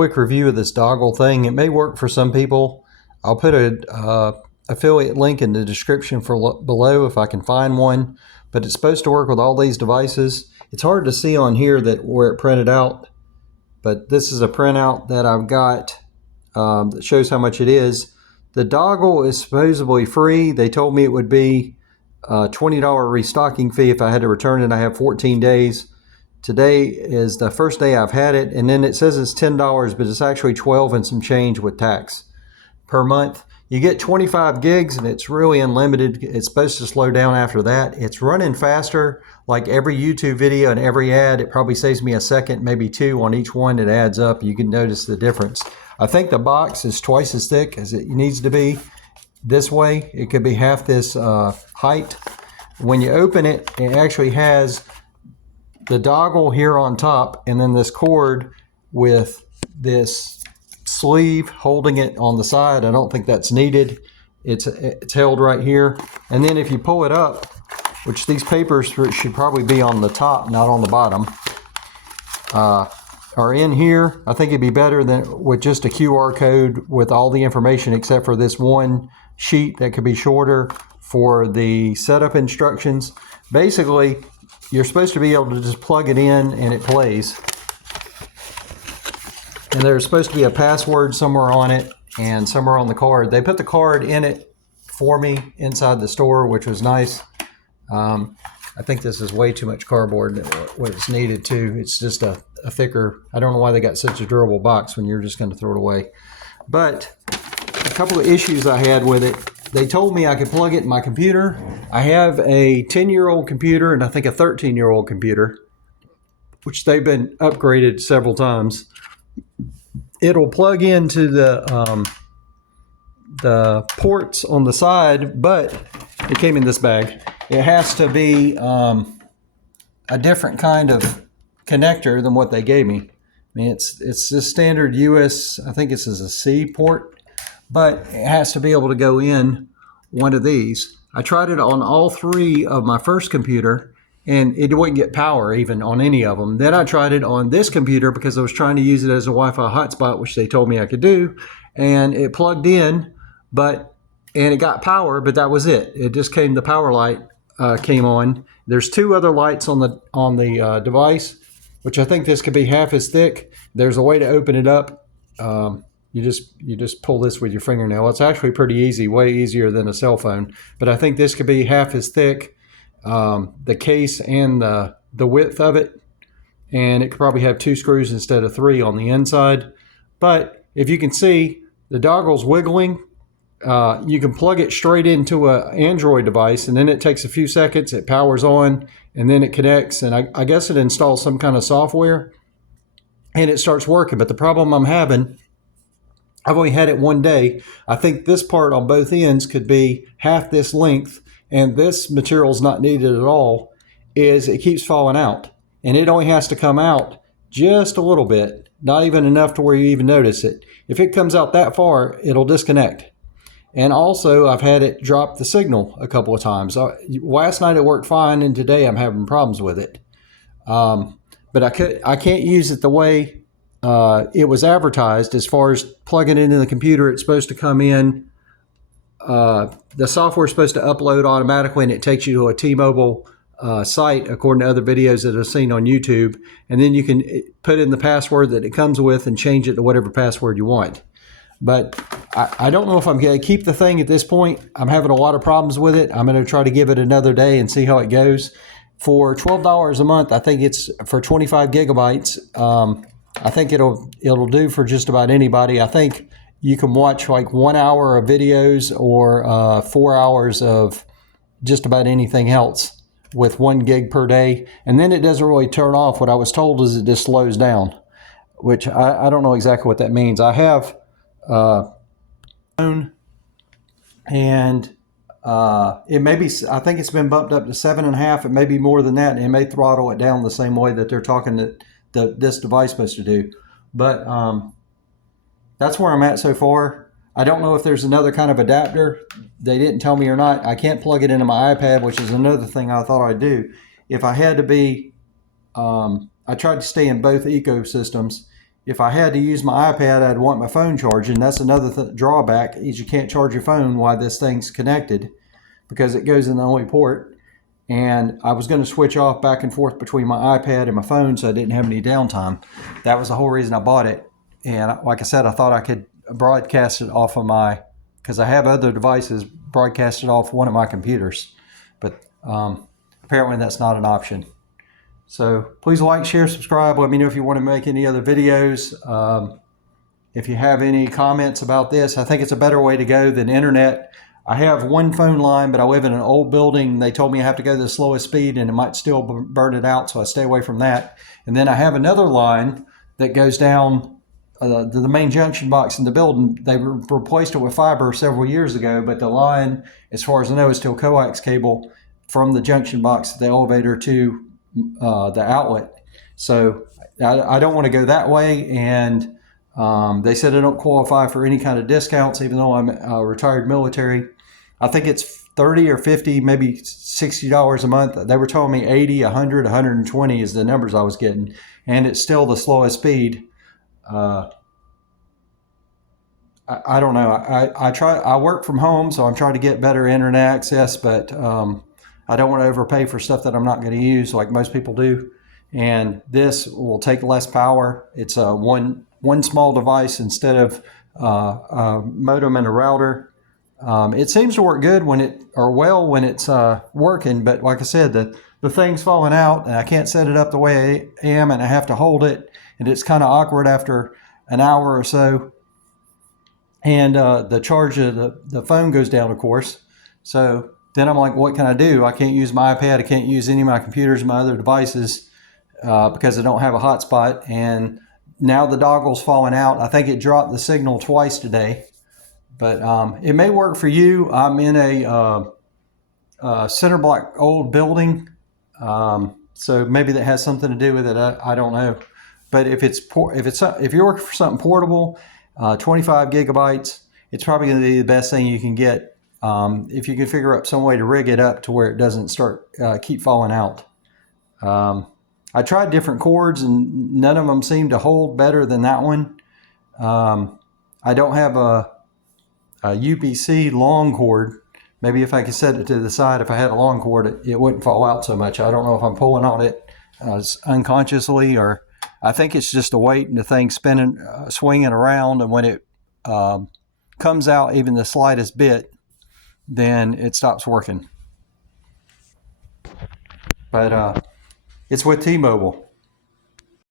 quick review of this dongle thing. It may work for some people. I'll put a affiliate link in the description for below if I can find one. But it's supposed to work with all these devices. It's hard to see on here that where it printed out, but this is a printout that I've got that shows how much it is. The dongle is supposedly free. They told me it would be a $20 restocking fee if I had to return it. I have 14 days. Today is the first day I've had it, and then it says it's $10, but it's actually 12 and some change with tax per month. You get 25 gigs and it's really unlimited. It's supposed to slow down after that. It's running faster. Like every YouTube video and every ad, it probably saves me a second, maybe two on each one. It adds up. You can notice the difference. I think the box is twice as thick as it needs to be. This way, it could be half this height. When you open it, it actually has the dongle here on top and then this cord with this sleeve holding it on the side. I don't think that's needed. It's held right here. And then if you pull it up, which these papers should probably be on the top, not on the bottom, are in here. I think it'd be better than with just a QR code with all the information except for this one sheet that could be shorter for the setup instructions. Basically, you're supposed to be able to just plug it in and it plays. And there's supposed to be a password somewhere on it and somewhere on the card. They put the card in it for me inside the store, which was nice. I think this is way too much cardboard, what it's needed to. It's just a thicker, I don't know why they got such a durable box when you're just going to throw it away. But a couple of issues I had with it. They told me I could plug it in my computer. I have a 10-year-old computer and I think a 13-year-old computer, which they've been upgraded several times. It'll plug into the ports on the side, but it came in this bag. It has to be a different kind of connector than what they gave me. I mean, it's the standard US, I think this is a C port, but it has to be able to go in one of these. I tried it on all three of my first computer, and it wouldn't get power even on any of them. Then I tried it on this computer because I was trying to use it as a Wi-Fi hotspot, which they told me I could do, and it plugged in, and it got power, but that was it. It just came, the power light came on. There's two other lights on the device, which I think this could be half as thick. There's a way to open it up. You just pull this with your fingernail. It's actually pretty easy, way easier than a cell phone. But I think this could be half as thick. The case and the width of it, and it could probably have 2 screws instead of 3 on the inside. But if you can see, the dongle's wiggling. You can plug it straight into an Android device, and then it takes a few seconds, it powers on, and then it connects, and I guess it installs some kind of software, and it starts working. But the problem I'm having, I've only had it one day. I think this part on both ends could be half this length, and this material's not needed at all, is it keeps falling out. And it only has to come out just a little bit, not even enough to where you even notice it. If it comes out that far, it'll disconnect. And also, I've had it drop the signal a couple of times. Last night it worked fine, and today I'm having problems with it. But I can't use it the way it was advertised as far as plugging it into the computer. It's supposed to come in. The software is supposed to upload automatically, and it takes you to a T-Mobile site, according to other videos that I've seen on YouTube. And then you can put in the password that it comes with and change it to whatever password you want. But I don't know if I'm going to keep the thing at this point. I'm having a lot of problems with it. I'm going to try to give it another day and see how it goes. For $12 a month, I think it's for 25 gigabytes. I think it'll do for just about anybody. I think you can watch like 1 hour of videos or 4 hours of just about anything else with 1 gig per day. And then it doesn't really turn off. What I was told is it just slows down, which I don't know exactly what that means. I have phone, and it may be, I think it's been bumped up to 7.5. It may be more than that, and it may throttle it down the same way that they're talking that this device is supposed to do. But that's where I'm at so far. I don't know if there's another kind of adapter. They didn't tell me or not. I can't plug it into my iPad, which is another thing I thought I'd do. If I had to be, I tried to stay in both ecosystems. if I had to use my iPad, I'd want my phone charging. That's another drawback is you can't charge your phone while this thing's connected because it goes in the only port. And I was going to switch off back and forth between my iPad and my phone so I didn't have any downtime. That was the whole reason I bought it. And like I said, I thought I could broadcast it off of because I have other devices, broadcast it off one of my computers. But apparently that's not an option. So please like, share, subscribe. Let me know if you want to make any other videos. If you have any comments about this, I think it's a better way to go than internet. I have one phone line, but I live in an old building. They told me I have to go to the slowest speed and it might still burn it out, so I stay away from that. And then I have another line that goes down the main junction box in the building. They replaced it with fiber several years ago, but the line, as far as I know, is still coax cable from the junction box, the elevator to the outlet. So I don't want to go that way, and they said I don't qualify for any kind of discounts, even though I'm retired military. I think it's 30 or 50, maybe $60 a month. They were telling me 80, 100, 120 is the numbers I was getting, and it's still the slowest speed. I don't know. I work from home, so I'm trying to get better internet access, but I don't want to overpay for stuff that I'm not going to use like most people do. And this will take less power. It's a one small device instead of a modem and a router. It seems to work good when it's working, but like I said, the thing's falling out and I can't set it up the way I am, and I have to hold it, and it's kind of awkward after an hour or so. And the charge of the phone goes down, of course. So then I'm like, what can I do? I can't use my iPad. I can't use any of my computers, my other devices, because I don't have a hotspot. And now the dongle's falling out. I think it dropped the signal twice today. But it may work for you. I'm in a center block old building, so maybe that has something to do with it. I don't know. But if you're working for something portable, 25 gigabytes, it's probably going to be the best thing you can get. If you can figure out some way to rig it up to where it doesn't keep falling out. I tried different cords and none of them seem to hold better than that one. I don't have a UPC long cord. Maybe if I could set it to the side, if I had a long cord, it wouldn't fall out so much. I don't know if I'm pulling on it unconsciously, or I think it's just the weight and the thing spinning, swinging around, and when it comes out even the slightest bit, then it stops working. But it's with T-Mobile.